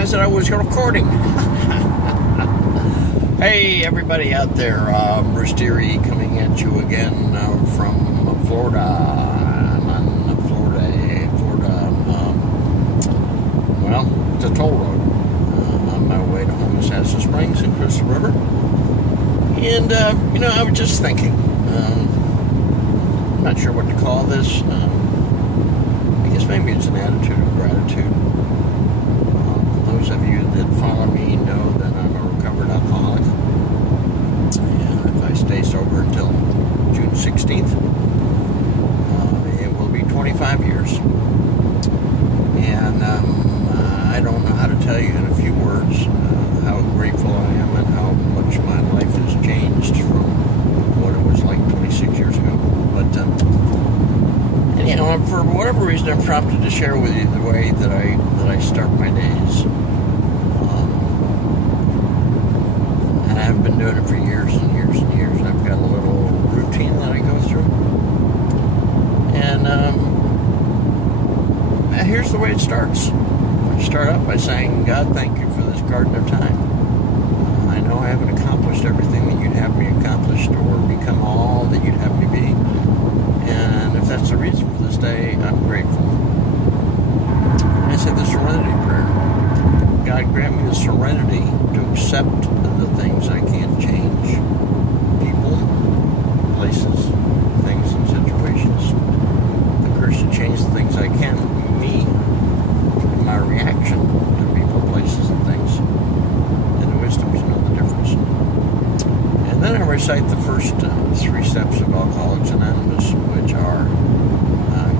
realized that I was recording. Hey, everybody out there, Bruce Dyer coming at you again from Florida. I'm on Florida. Well, it's a toll road on my way to Homosassa Springs and Crystal River. And, I was just thinking, I'm not sure what to call this. I guess maybe it's an attitude of gratitude. Those of you that follow me know that I'm a recovered alcoholic. And if I stay sober until June 16th, it will be 25 years. And I don't know how to tell you in a few words how grateful I am and how much my life has changed from what it was like 26 years ago. But for whatever reason, I'm prompted to share with you the way that I start my days. And I've been doing it for years and years and years. And I've got a little routine that I go through. And here's the way it starts. I start up by saying, God, thank you for this garden of time. I know I haven't accomplished everything that you'd have me accomplish or become all that you'd have me be. And if that's the reason for this day, I'm grateful. And I said the serenity prayer. God, grant me the serenity to accept the things I can't change. People, places, things, and situations. The courage to change the things I can. Me, my reaction to people, places, and things. And the wisdom to know the difference. And then I recite the first 3 steps of Alcoholics Anonymous, which are,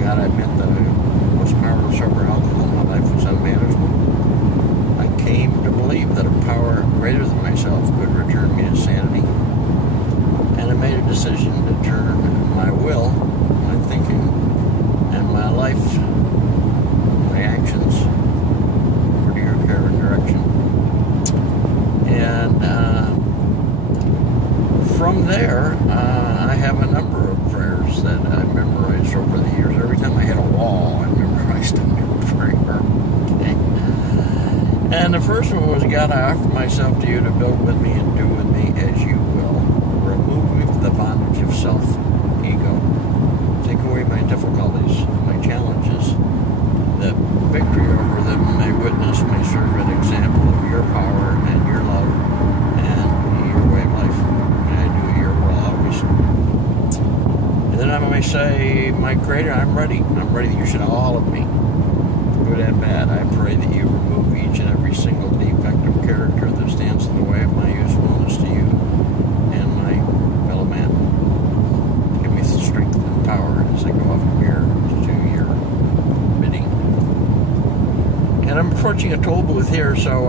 God, I admit that I was powerless over alcohol. My life was unmanageable. I came to believe that a power greater than myself could return me to sanity. And I made a decision to turn my will, my thinking, and my life, my actions, for your care and direction. And from there, I have a number of prayers that I memorized over the years. Every time I hit a wall, I memorized a new prayer. Okay? And the first one was, God, I offer myself to you to build with me and do with me as you will. Remove me from the bondage of self-ego. Take away my difficulties, my challenges. That victory over them may witness, may serve an example of your power and your love and your way of life. May I do your will always. And then I may say, my Creator, I'm ready. I'm ready that you should all of me, good and bad. I pray that you remove each and every single defect of character that stands in the way of my usefulness to you and my fellow man. Give me strength and power as I go off here to your bidding. And I'm approaching a toll booth here, so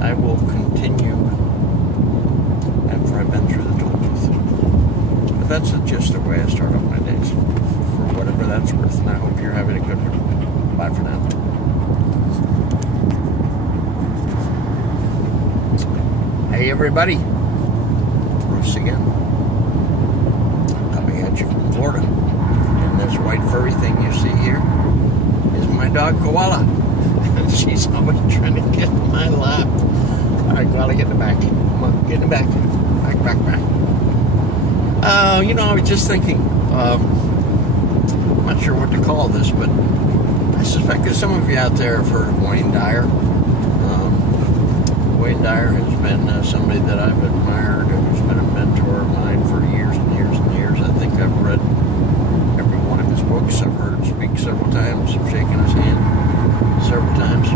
I will continue after I've been through the toll booth. But that's the gist of the way I start off my days, for whatever that's worth. And I hope you're having a good one. Bye for now. Hey everybody, Bruce again, coming at you from Florida. And this white furry thing you see here is my dog Koala. She's always trying to get in my lap. Alright, Koala, get in the back. Come on, get in the back. Back. I was just thinking, I'm not sure what to call this, but I suspect that some of you out there have heard of Wayne Dyer. Wayne Dyer has been somebody that I've admired, who's been a mentor of mine for years and years and years. I think I've read every one of his books. I've heard him speak several times. I've shaken his hand several times.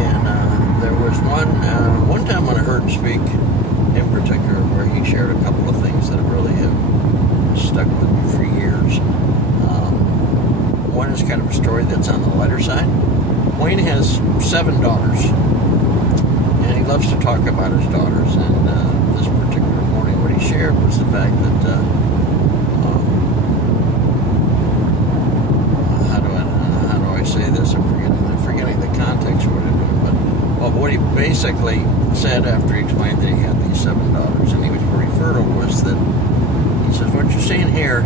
And there was one time when I heard him speak in particular where he shared a couple of things that really have stuck with me for years. One is kind of a story that's on the lighter side. Wayne has 7 daughters, and he loves to talk about his daughters. And this particular morning, what he shared was the fact that how do I say this? I'm forgetting the context of what I'm doing. But what he basically said after he explained that he had these 7 daughters, and he was very fertile, was that he says, what you're seeing here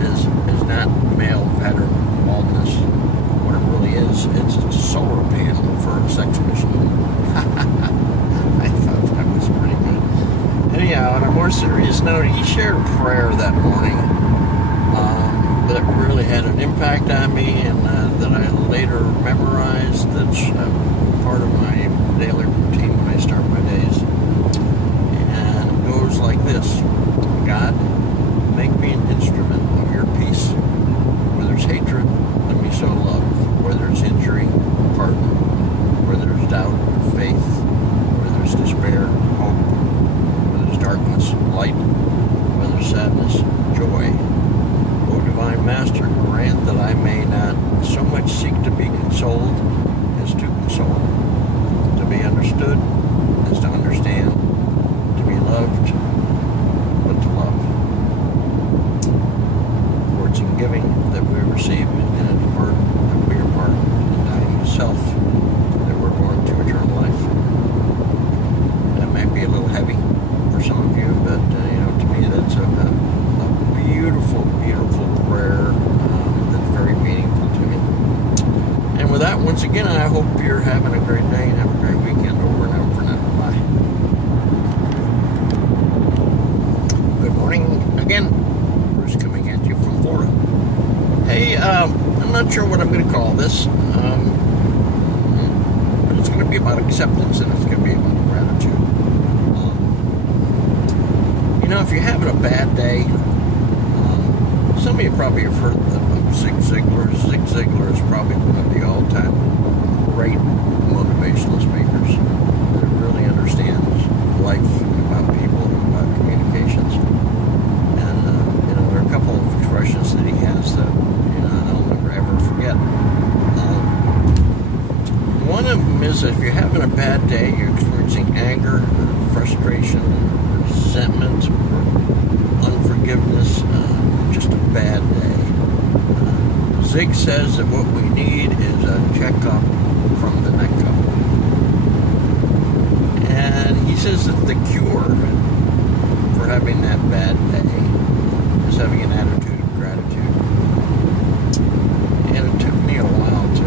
is not male pattern baldness. What it really really is. It's a solar panel for a sex machine. I thought that was pretty good. Anyhow, on a more serious note, he shared a prayer that morning that really had an impact on me, and that I later memorized. That's part of my daily routine when I start my days. And it goes like this: God, make me an instrument of your peace. Where there's hatred, let me sow love. Where there's injury, pardon. Where there's doubt, faith. Where there's despair, hope. Where there's darkness, light. Where there's sadness, joy. O Divine Master, grant that I may not so much seek to be consoled as to console, to be understood as to understand, to be loved but to love. For it's in giving that we receive, and it's part that we are part, in dying to self that we're born to eternal life. That might be a little heavy for some of you, but to me that's a beautiful, beautiful prayer that's very meaningful to me. And with that, once again, I hope you're having a great day and have a great weekend. Over and out for now. Bye. Good morning again. Bruce coming at you from Florida. Hey, I'm not sure what I'm going to call this, but it's going to be about acceptance, and it's going to be about gratitude. If you're having a bad day, some of you probably have heard of Zig Ziglar. Zig Ziglar is probably one of the all-time great motivational speakers that really understands life and about people and about communications. And, there are a couple of expressions that he has that, I'll never ever forget. One of them is if you're having a bad day, you're experiencing anger, frustration, resentment, or unforgiveness, just a bad day. Zig says that what we need is a checkup from the neck up. And he says that the cure for having that bad day is having an attitude of gratitude. And it took me a while to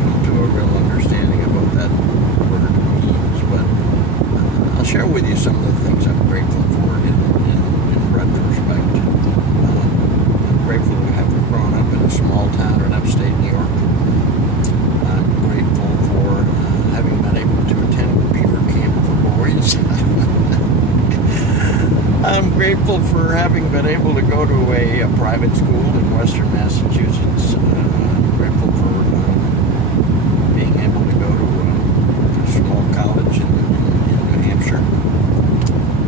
come to a real understanding of what that word means, but I'll share with you some of the things I'm grateful for in retrospect. I'm grateful to have grown up in a small town in upstate New York. I'm grateful for having been able to attend beaver camp for boys. I'm grateful for having been able to go to a private school in Western Massachusetts. I'm grateful for being able to go to a small college in New Hampshire.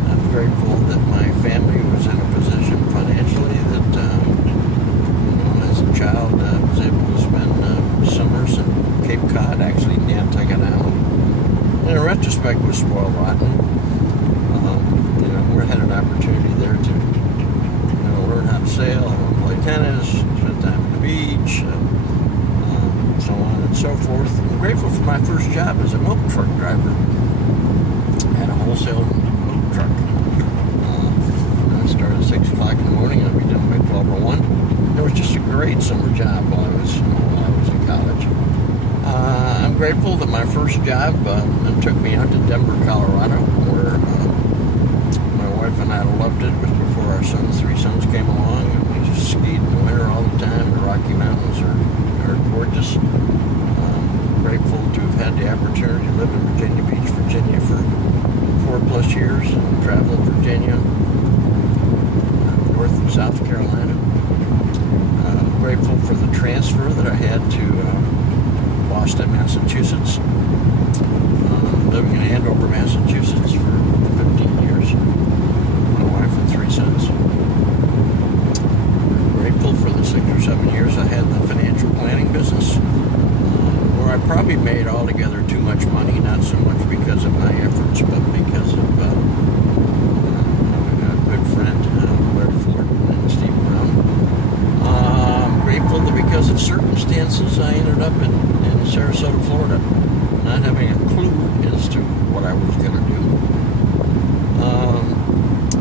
I'm grateful that my family was in a position financially that, as a child, I was able to spend summers in Cape Cod, actually Nantucket Island. In retrospect, was spoiled rotten. We had an opportunity there to, learn how to sail, play tennis, spend time at the beach, so on and so forth. I'm grateful for my first job as a milk truck driver. I had a wholesale milk truck. I started at 6 o'clock in the morning, and I'd be done by 12:01. It was just a great summer job while I was in college. I'm grateful that my first job took me out to Denver, Colorado, where my wife and I loved it. It was before our three sons came along, and we just skied in the winter all the time. The Rocky Mountains are gorgeous. Grateful to have had the opportunity to live in Virginia Beach, Virginia for 4+ years, and travel Virginia, North and South Carolina. Grateful for the transfer that I had to Boston, Massachusetts. Living in Andover, Massachusetts for 15 years. My wife and 3 sons. Grateful for the 6 or 7 years I had in the financial planning business, where I probably made altogether too much money, not so much because of my efforts, but because of a good friend, Larry Fullerton and Steve Brown. Grateful that because of circumstances, I ended up in Sarasota, Florida, not having a clue as to what I was going to do.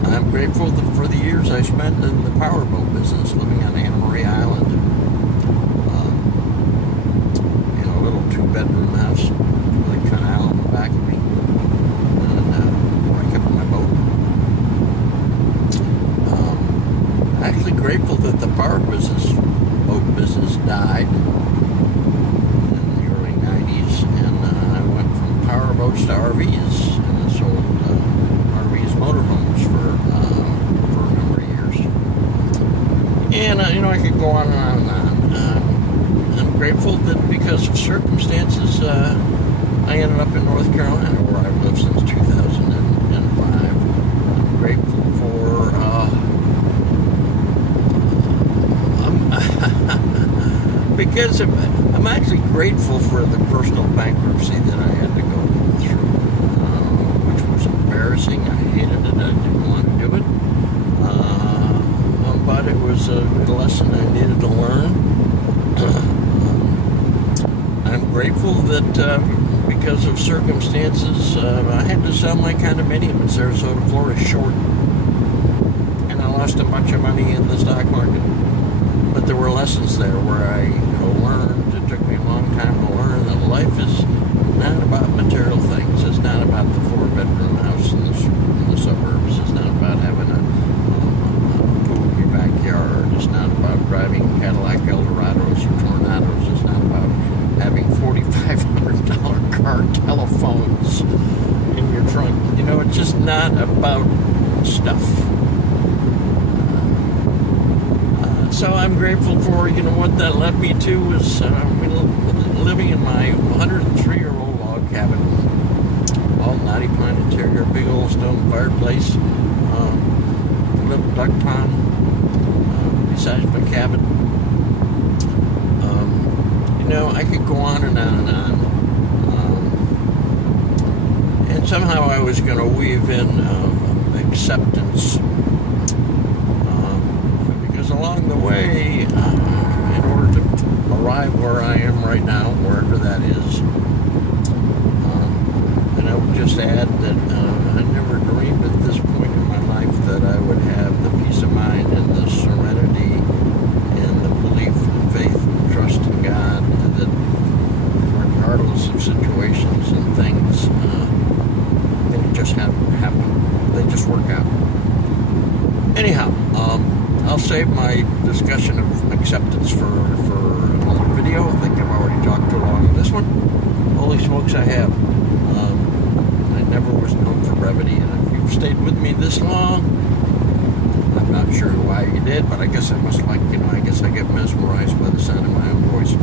I'm grateful for the years I spent in the powerboat business, living on Anna Maria Island. house with a canal on the back of me, and where I kept my boat. Actually grateful that the boat business died in the early 90s, and I went from powerboats to RVs, and I sold RVs, motorhomes for a number of years. And I could go on and on and on. I'm grateful that because of circumstances, I ended up in North Carolina, where I've lived since 2005. I'm grateful for because I'm actually grateful for the personal bankruptcy that I had to go through, which was embarrassing. I hated it. I didn't want to do it. But it was a lesson I needed to learn. I'm grateful that because of circumstances, I had to sell my condominium in Sarasota, Florida short. And I lost a bunch of money in the stock market. But there were lessons there where I learned, it took me a long time to learn that life is not about material things. It's not about the 4-bedroom house in the suburbs. It's not about having a pool in your backyard. It's not about driving Cadillac Eldorados or Tornados. It's not about having $4,500 car telephones in your trunk. It's just not about stuff. So I'm grateful for, what that led me to was living in my 103-year-old log cabin. All knotty pine interior, big old stone fireplace, little duck pond besides my cabin. I could go on and on and on. And somehow I was going to weave in acceptance. Along the way, in order to arrive where I am right now, wherever that is, and I would just add that I never dreamed at this point in my life that I would have the peace of mind and the serenity and the belief and faith and trust in God that regardless of situations and things, they just happen. They just work out. Anyhow, I'll save my discussion of acceptance for another video. I think I've already talked too long on this one. Holy smokes, I have. I never was known for brevity, and if you've stayed with me this long, I'm not sure why you did, but I guess I must I guess I get mesmerized by the sound of my own voice.